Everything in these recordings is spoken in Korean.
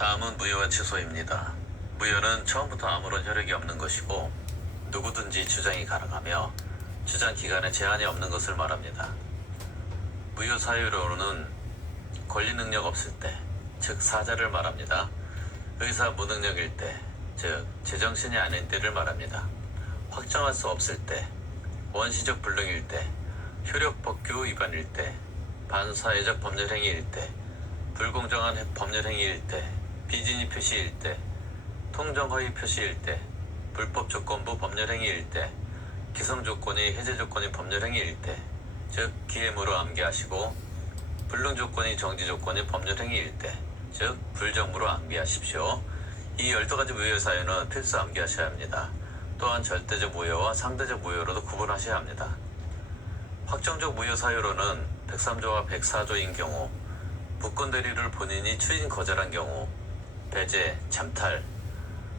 다음은 무효와 취소입니다. 무효는 처음부터 아무런 효력이 없는 것이고 누구든지 주장이 가능하며 주장 기간에 제한이 없는 것을 말합니다. 무효 사유로는 권리 능력 없을 때, 즉 사자를 말합니다. 의사 무능력일 때, 즉 제정신이 아닌 때를 말합니다. 확정할 수 없을 때, 원시적 불능일 때, 효력법규 위반일 때, 반사회적 법률행위일 때, 불공정한 법률행위일 때, 비진위 표시일 때, 통정허위 표시일 때, 불법조건부 법률행위일 때, 기성조건이 해제조건이 법률행위일 때, 즉 기해무로 암기하시고 불능조건이 정지조건이 법률행위일 때, 즉 불정무로 암기하십시오. 이 12가지 무효 사유는 필수 암기하셔야 합니다. 또한 절대적 무효와 상대적 무효로도 구분하셔야 합니다. 확정적 무효 사유로는 103조와 104조인 경우, 무권대리를 본인이 추인 거절한 경우, 배제, 잠탈,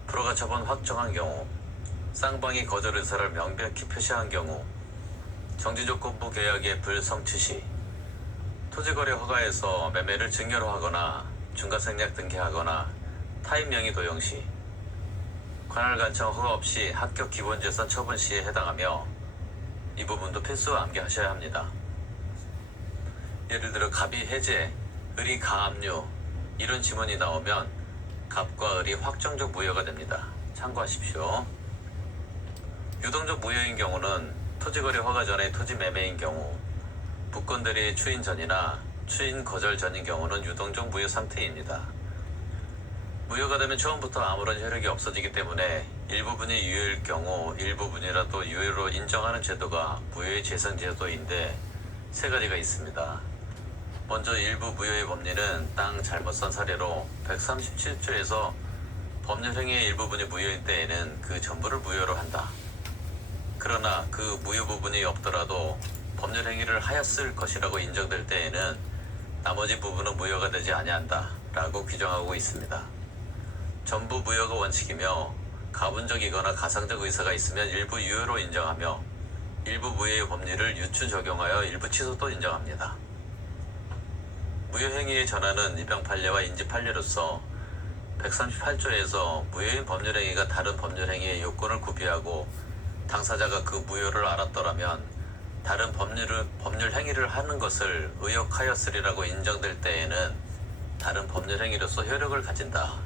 불허가 처분 확정한 경우, 쌍방이 거절 의사를 명백히 표시한 경우, 정지조건부 계약의 불성취시, 토지거래 허가에서 매매를 증여로 하거나 중과생략 등기하거나 타인 명의 도용 시, 관할 간청 허가 없이 합격 기본재산 처분 시에 해당하며 이 부분도 필수 암기하셔야 합니다. 예를 들어 갑이 해제, 을이 가압류 이런 지문이 나오면 갑과 을이 확정적 무효가 됩니다. 참고하십시오. 유동적 무효인 경우는 토지거래 허가 전의 토지 매매인 경우, 무권대리의 추인 전이나 추인 거절 전인 경우는 유동적 무효 상태입니다. 무효가 되면 처음부터 아무런 효력이 없어지기 때문에 일부분이 유효일 경우 일부분이라도 유효로 인정하는 제도가 무효의 재선제도인데 세 가지가 있습니다. 먼저 일부 무효의 법리는 땅 잘못 산 사례로 137조에서 법률행위의 일부분이 무효일 때에는 그 전부를 무효로 한다. 그러나 그 무효 부분이 없더라도 법률행위를 하였을 것이라고 인정될 때에는 나머지 부분은 무효가 되지 아니한다 라고 규정하고 있습니다. 전부 무효가 원칙이며 가분적이거나 가상적 의사가 있으면 일부 유효로 인정하며 일부 무효의 법리를 유추 적용하여 일부 취소도 인정합니다. 무효행위의 전환은 입양판례와 인지판례로서 138조에서 무효인 법률행위가 다른 법률행위의 요건을 구비하고 당사자가 그 무효를 알았더라면 다른 법률행위를 하는 것을 의역하였으리라고 인정될 때에는 다른 법률행위로서 효력을 가진다.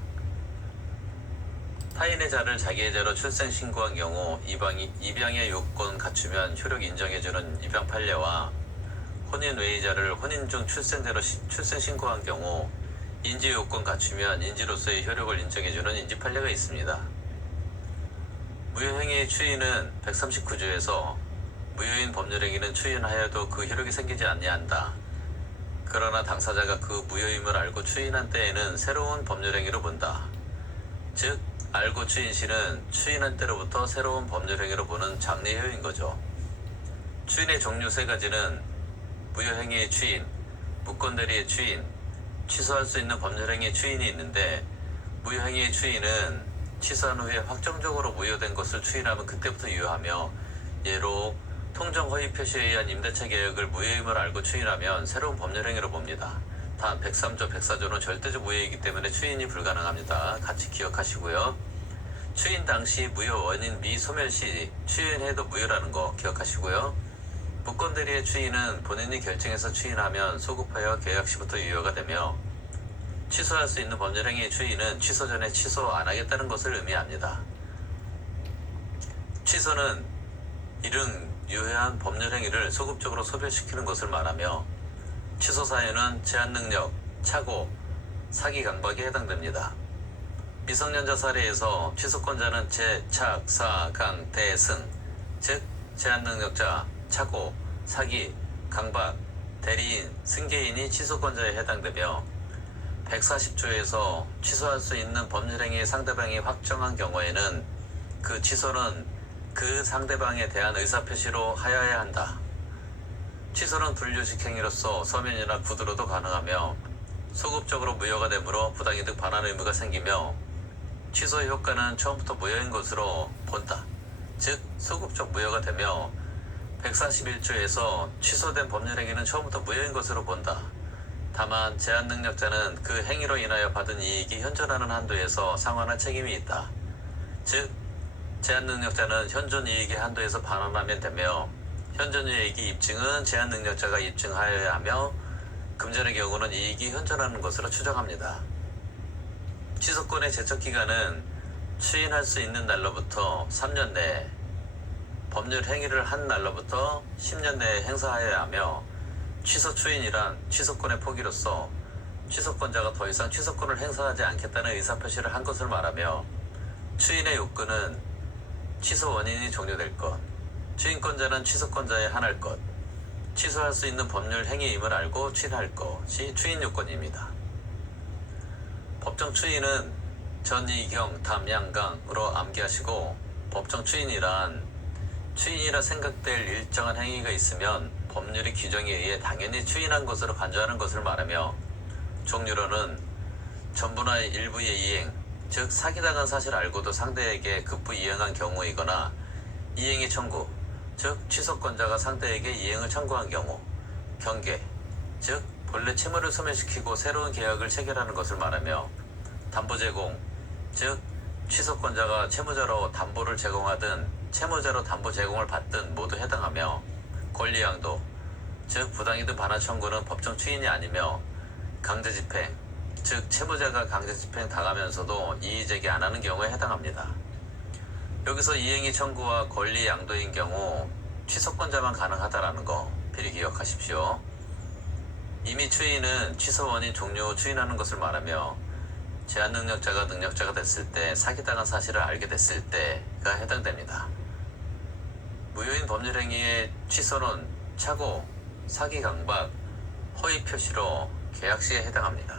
타인의 자를 자기의 자로 출생 신고한 경우 입양의 요건 갖추면 효력 인정해주는 입양 판례와 혼인 외의 자를 혼인 중 출생대로 출생 신고한 경우 인지 요건 갖추면 인지로서의 효력을 인정해주는 인지 판례가 있습니다. 무효행위의 추인은 139조에서 무효인 법률행위는 추인하여도 그 효력이 생기지 아니한다. 그러나 당사자가 그 무효임을 알고 추인한 때에는 새로운 법률행위로 본다. 즉 알고 추인 시는 추인한 때로부터 새로운 법률행위로 보는 장래효인 거죠. 추인의 종류 세 가지는 무효행위의 추인, 무권대리의 추인, 취소할 수 있는 법률행위의 추인이 있는데 무효행위의 추인은 취소한 후에 확정적으로 무효된 것을 추인하면 그때부터 유효하며 예로 통정허위 표시에 의한 임대차 계약을 무효임을 알고 추인하면 새로운 법률행위로 봅니다. 단 103조, 104조는 절대적 무효이기 때문에 추인이 불가능합니다. 같이 기억하시고요. 추인 당시 무효 원인 미소멸 시 추인해도 무효라는 거 기억하시고요. 무권대리의 추인은 본인이 결정해서 추인하면 소급하여 계약 시부터 유효가 되며 취소할 수 있는 법률행위의 추인은 취소 전에 취소 안 하겠다는 것을 의미합니다. 취소는 이른 유효한 법률행위를 소급적으로 소멸시키는 것을 말하며 취소 사유는 제한능력, 착오, 사기 강박에 해당됩니다. 미성년자 사례에서 취소권자는 제, 착, 사, 강, 대, 승, 즉 제한능력자, 착오, 사기, 강박, 대리인, 승계인이 취소권자에 해당되며 140조에서 취소할 수 있는 법률행위의 상대방이 확정한 경우에는 그 취소는 그 상대방에 대한 의사표시로 하여야 한다. 취소는 불규칙 행위로서 서면이나 구두로도 가능하며 소급적으로 무효가 되므로 부당이득 반환 의무가 생기며 취소의 효과는 처음부터 무효인 것으로 본다. 즉 소급적 무효가 되며 141조에서 취소된 법률행위는 처음부터 무효인 것으로 본다. 다만 제한 능력자는 그 행위로 인하여 받은 이익이 현존하는 한도에서 상환할 책임이 있다. 즉, 제한 능력자는 현존 이익의 한도에서 반환하면 되며 현존 이익의 입증은 제한 능력자가 입증하여야 하며 금전의 경우는 이익이 현존하는 것으로 추정합니다. 취소권의 제척기간은 추인할 수 있는 날로부터 3년 내에 법률 행위를 한 날로부터 10년 내에 행사하여야 하며 취소 추인이란 취소권의 포기로서 취소권자가 더 이상 취소권을 행사하지 않겠다는 의사표시를 한 것을 말하며 추인의 요건은 취소 원인이 종료될 것, 추인권자는 취소권자에 한할 것, 취소할 수 있는 법률 행위임을 알고 추인할 것이 추인 요건입니다. 법정 추인은 전이경, 담양강으로 암기하시고 법정 추인이란 추인이라 생각될 일정한 행위가 있으면 법률의 규정에 의해 당연히 추인한 것으로 간주하는 것을 말하며 종류로는 전부나 일부의 이행, 즉 사기당한 사실을 알고도 상대에게 급부 이행한 경우이거나 이행의 청구, 즉 취소권자가 상대에게 이행을 청구한 경우, 경계, 즉 본래 채무를 소멸시키고 새로운 계약을 체결하는 것을 말하며 담보 제공, 즉 취소권자가 채무자로 담보를 제공하든 채무자로 담보 제공을 받든 모두 해당하며 권리양도, 즉 부당이든 반환 청구는 법정 추인이 아니며 강제집행, 즉 채무자가 강제집행 당하면서도 이의제기 안 하는 경우에 해당합니다. 여기서 이행의 청구와 권리 양도인 경우 취소권자만 가능하다라는 거 필히 기억하십시오. 이미 추인은 취소 원인 종료 후 추인하는 것을 말하며 제한 능력자가 능력자가 됐을 때 사기당한 사실을 알게 됐을 때가 해당됩니다. 무효인 법률 행위의 취소는 착오, 사기 강박, 허위 표시로 계약 시에 해당합니다.